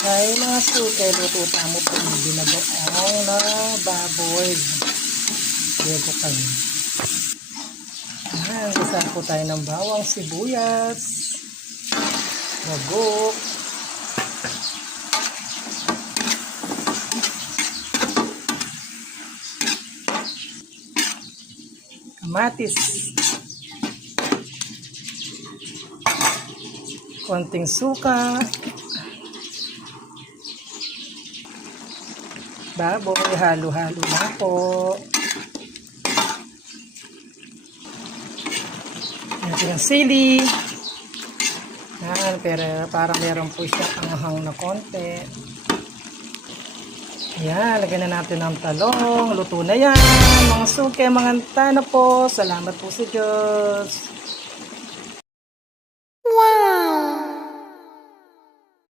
Ay, mga suke, luto tamo po ng binagoong na baboy. Dito kayo. Ayan, gisa po tayo ng bawang sibuyas, bagok, kamatis, konting suka, baboy, halo-halo na po. Natin ang sili. Yan, pero parang meron po siya anghang na konti. Yan, lagyan na natin ng talong. Luto na yan. Mga suke, mga tana po. Salamat po sa Diyos.